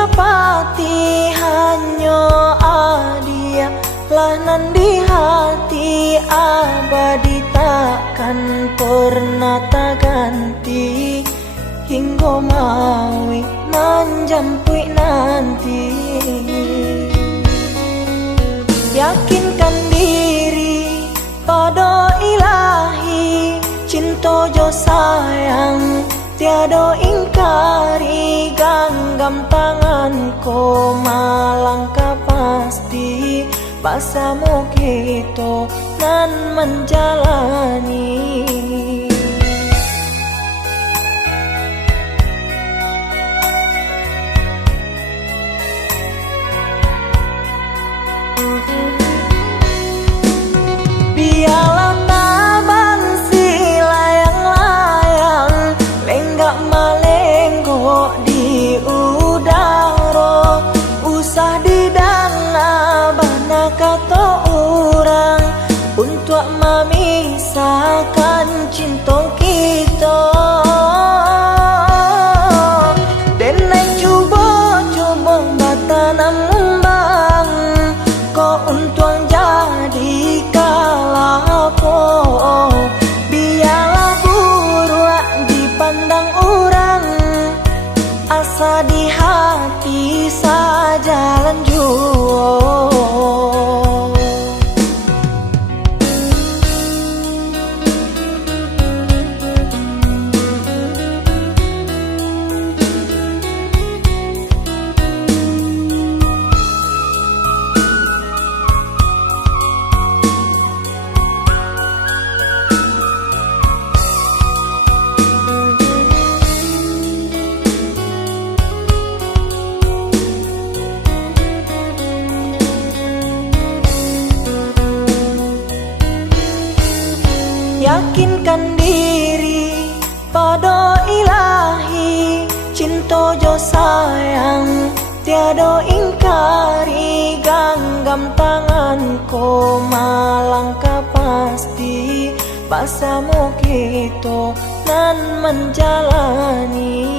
kapati hanyo adia lah nan di hati abadi takkan pernah tak ganti hingga maui nan jampui nanti. Yakinkan diri pada ilahi, cinta jo sayang tiada ingkari, genggam tanganku malangkah pasti bersama kita nan menjalani. Biarlah tabang si layang-layang lenggak malenggok di udara, usah didana bana kata orang untuk memisahkan cinta kita. Denai cuba-cuba batanam membang kau untung jadi kalapo. Biarlah buruk dipandang orang, asa di hati saja lanjut. Yakinkan diri pada ilahi, cinta jo sayang tiada ingkari, genggam tanganku malangkah pasti bersama kita nan menjalani.